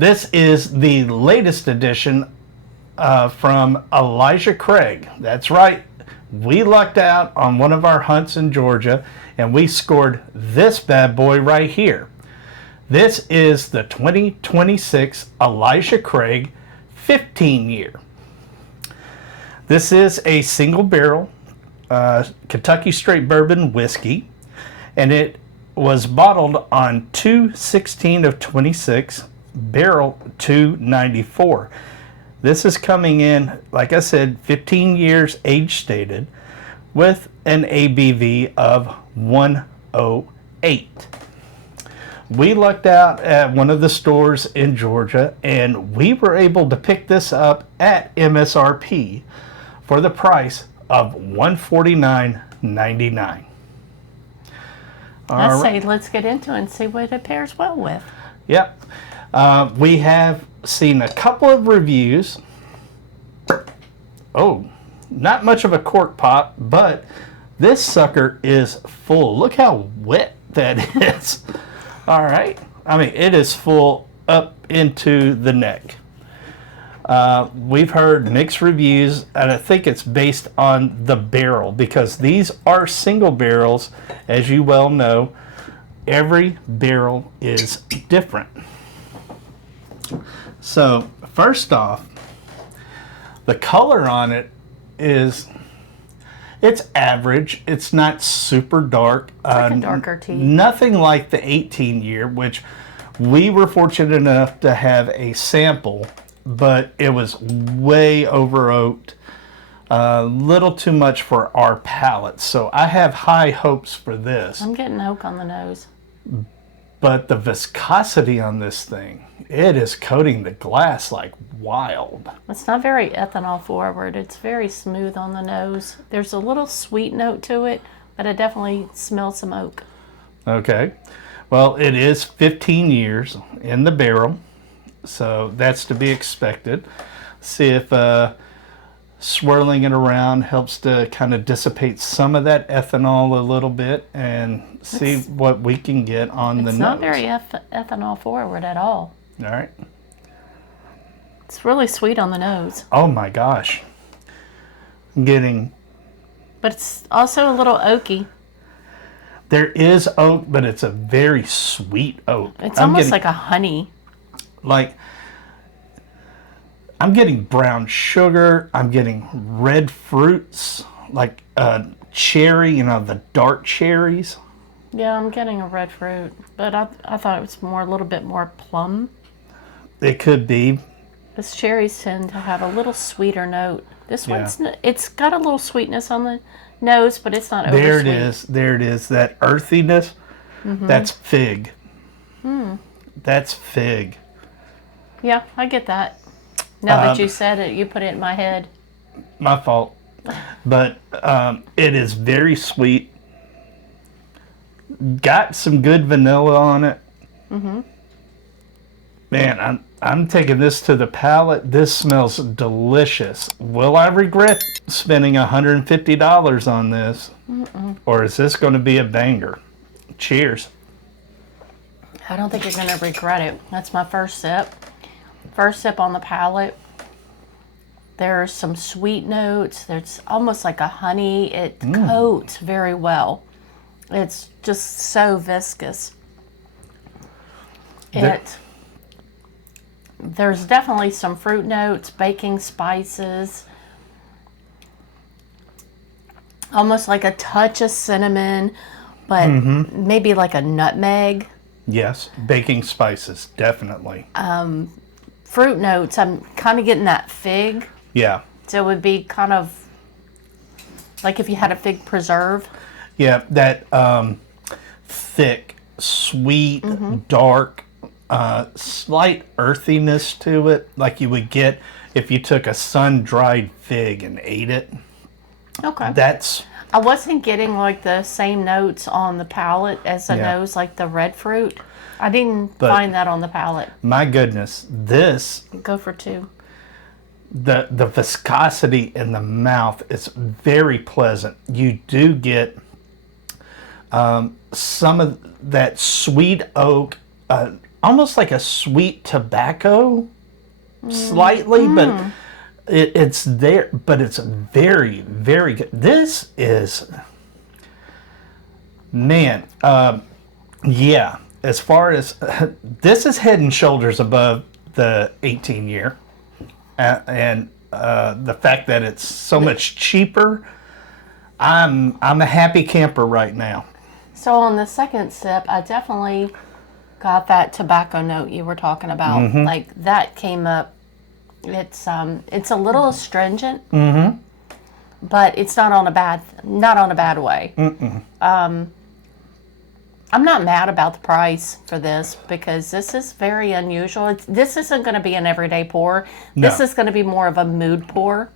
This is the latest edition from Elijah Craig. That's right. We lucked out on one of our hunts in Georgia, and we scored this bad boy right here. This is the 2026 Elijah Craig 15 year. This is a single barrel Kentucky straight bourbon whiskey, and it was bottled on 2/16 of 26, barrel 294. This is coming in, like I said, 15 years age stated, with an ABV of 108. We lucked out at one of the stores in Georgia, and we were able to pick this up at MSRP for the price of $149.99. I say let's get into it and see what it pairs well with. Yep. We have seen a couple of reviews. Oh, not much of a cork pop, but this sucker is full. Look how wet that is. All right. I mean, it is full up into the neck. We've heard mixed reviews, and I think it's based on the barrel, because these are single barrels. As you well know, every barrel is different. So, first off, the color on it is, it's average. It's not super dark. It's like a darker tea. Nothing like the 18 year, which we were fortunate enough to have a sample, but it was way over oaked. A little too much for our palate. So I have high hopes for this. I'm getting oak on the nose. But the viscosity on this thing, it is coating the glass like wild. It's not very ethanol forward. It's very smooth on the nose. There's a little sweet note to it, but I definitely smell some oak. Okay. Well, it is 15 years in the barrel, so that's to be expected. See if swirling it around helps to kind of dissipate some of that ethanol a little bit, and see what we can get on the nose. It's not very ethanol forward at all. All right. It's really sweet on the nose. Oh my gosh. I'm getting... But it's also a little oaky. There is oak, but it's a very sweet oak. It's almost like a honey. Like, I'm getting brown sugar. I'm getting red fruits, like cherry, you know, the dark cherries. Yeah, I'm getting a red fruit, but I thought it was more a little bit more plum. It could be. Because cherries tend to have a little sweeter note. This one's, it's got a little sweetness on the nose, but it's not oversweet. There it is. There it is. That earthiness, that's fig. That's fig. Yeah, I get that. Now that you said it, you put it in my head. My fault. But it is very sweet. Got some good vanilla on it. Man, I'm taking this to the palate. This smells delicious. Will I regret spending $150 on this? Or is this going to be a banger? Cheers. I don't think you're going to regret it. That's my first sip. First sip on the palate. There's some sweet notes. There's almost like a honey. It coats very well. It's just so viscous. There's definitely some fruit notes, baking spices, almost like a touch of cinnamon, but maybe like a nutmeg. Yes, baking spices, definitely. Fruit notes, I'm kind of getting that fig. Yeah. So it would be kind of like if you had a fig preserve. Yeah, that thick, sweet, dark, slight earthiness to it, like you would get if you took a sun-dried fig and ate it. Okay. I wasn't getting like the same notes on the palate as the nose, like the red fruit. I didn't find that on the palate. My goodness, this... Go for two. The viscosity in the mouth is very pleasant. You do get some of that sweet oak, almost like a sweet tobacco, slightly, but it's there. But it's very, very good. This is, man, yeah. As far as this is head and shoulders above the 18 year, and the fact that it's so much cheaper, I'm a happy camper right now. So on the second sip, I definitely got that tobacco note you were talking about. Like that came up. It's a little astringent, but it's not on a bad way. I'm not mad about the price for this because this is very unusual. This isn't going to be an everyday pour. This is going to be more of a mood pour.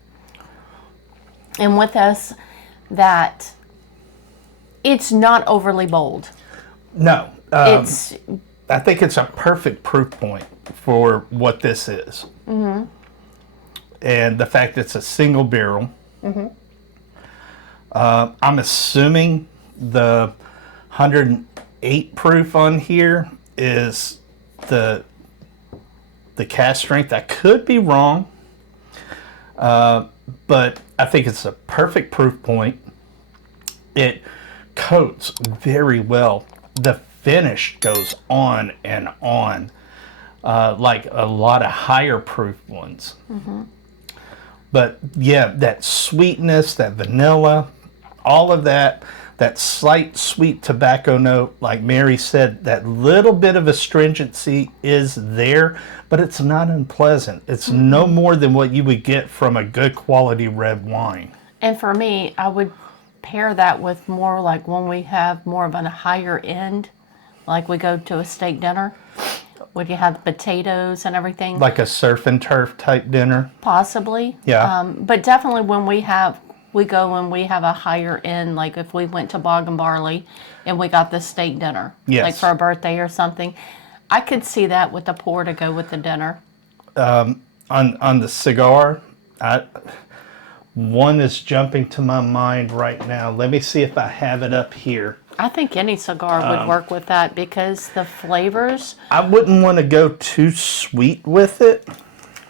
And with this, that it's not overly bold. No. It's. I think it's a perfect proof point for what this is. And the fact it's a single barrel. I'm assuming the 108 proof on here is the cast strength. I could be wrong, but I think it's a perfect proof point. It coats very well. The finish goes on and on, like a lot of higher proof ones. But yeah, that sweetness, that vanilla, all of that slight sweet tobacco note, like Mary said, that little bit of astringency is there, but it's not unpleasant. It's no more than what you would get from a good quality red wine. And for me, I would pair that with more like when we have more of a higher end, like we go to a steak dinner, when you have potatoes and everything. Like a surf and turf type dinner? Possibly. Yeah. But definitely when we go and we have a higher end, like if we went to Bog and Barley and we got the steak dinner, like for a birthday or something, I could see that with the pour to go with the dinner. On the cigar, one is jumping to my mind right now. Let me see if I have it up here. I think any cigar would work with that because the flavors. I wouldn't want to go too sweet with it.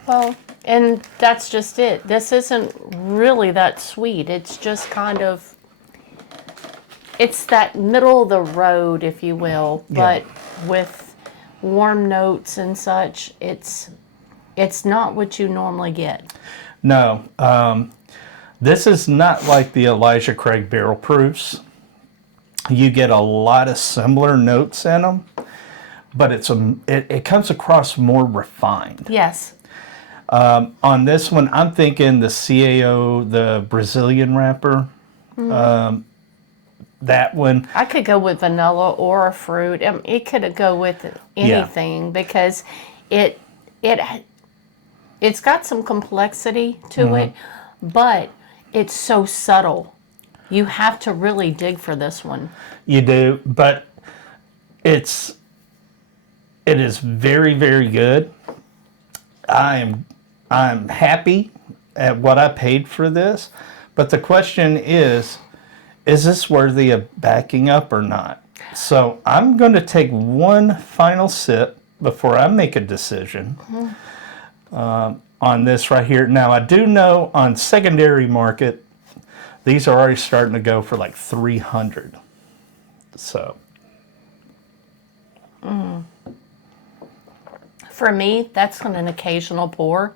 Well, and that's just it. This isn't really that sweet. It's just kind of, it's that middle of the road, if you will, but with warm notes and such. It's not what you normally get. No, this is not like the Elijah Craig barrel proofs. You get a lot of similar notes in them, but it comes across more refined. Yes. On this one, I'm thinking the CAO, the Brazilian wrapper. That one. I could go with vanilla or a fruit. It could go with anything because it's got some complexity to it, but it's so subtle. You have to really dig for this one. You do, but it is very, very good. I'm happy at what I paid for this, but the question is this worthy of backing up or not? So I'm going to take one final sip before I make a decision on this right here. Now, I do know on secondary market, these are already starting to go for like $300. So. For me, that's an occasional pour.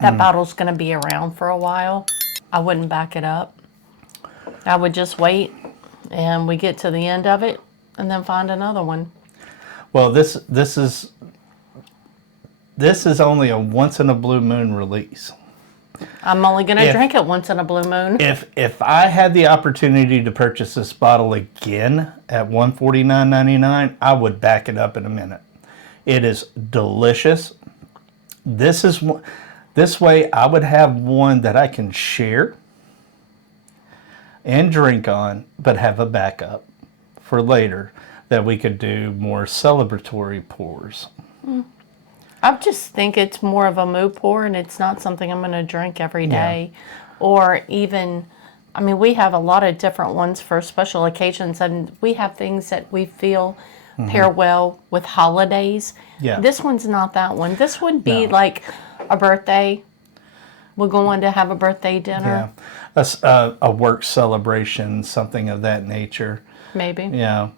That bottle's going to be around for a while. I wouldn't back it up. I would just wait and we get to the end of it and then find another one. Well, this is only a once in a blue moon release. I'm only going to drink it once in a blue moon. If I had the opportunity to purchase this bottle again at $149.99, I would back it up in a minute. It is delicious. This way I would have one that I can share and drink on, but have a backup for later that we could do more celebratory pours. I just think it's more of a mood pour, and it's not something I'm going to drink every day. Or even, we have a lot of different ones for special occasions, and we have things that we feel pair well with holidays. Yeah. This one's not that one. This would be No. like a birthday. We're going to have a birthday dinner, A work celebration, something of that nature. maybe. Yeah.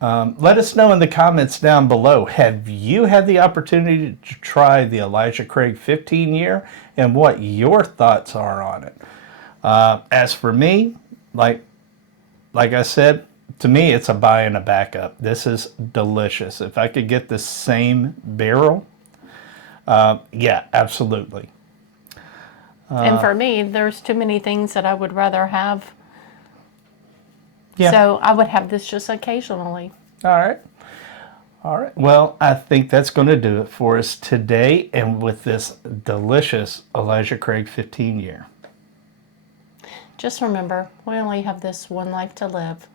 Let us know in the comments down below. Have you had the opportunity to try the Elijah Craig 15 year and what your thoughts are on it? As for me, like I said, to me, it's a buy and a backup. This is delicious. If I could get the same barrel, yeah, absolutely. And for me, there's too many things that I would rather have. Yeah. So I would have this just occasionally. All right. All right. Well, I think that's going to do it for us today and with this delicious Elijah Craig 15 year. Just remember, we only have this one life to live.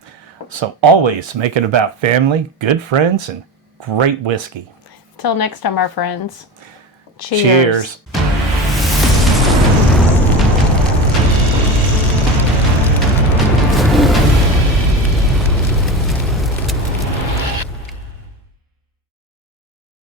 So always make it about family, good friends, and great whiskey. Till next time, our friends. Cheers.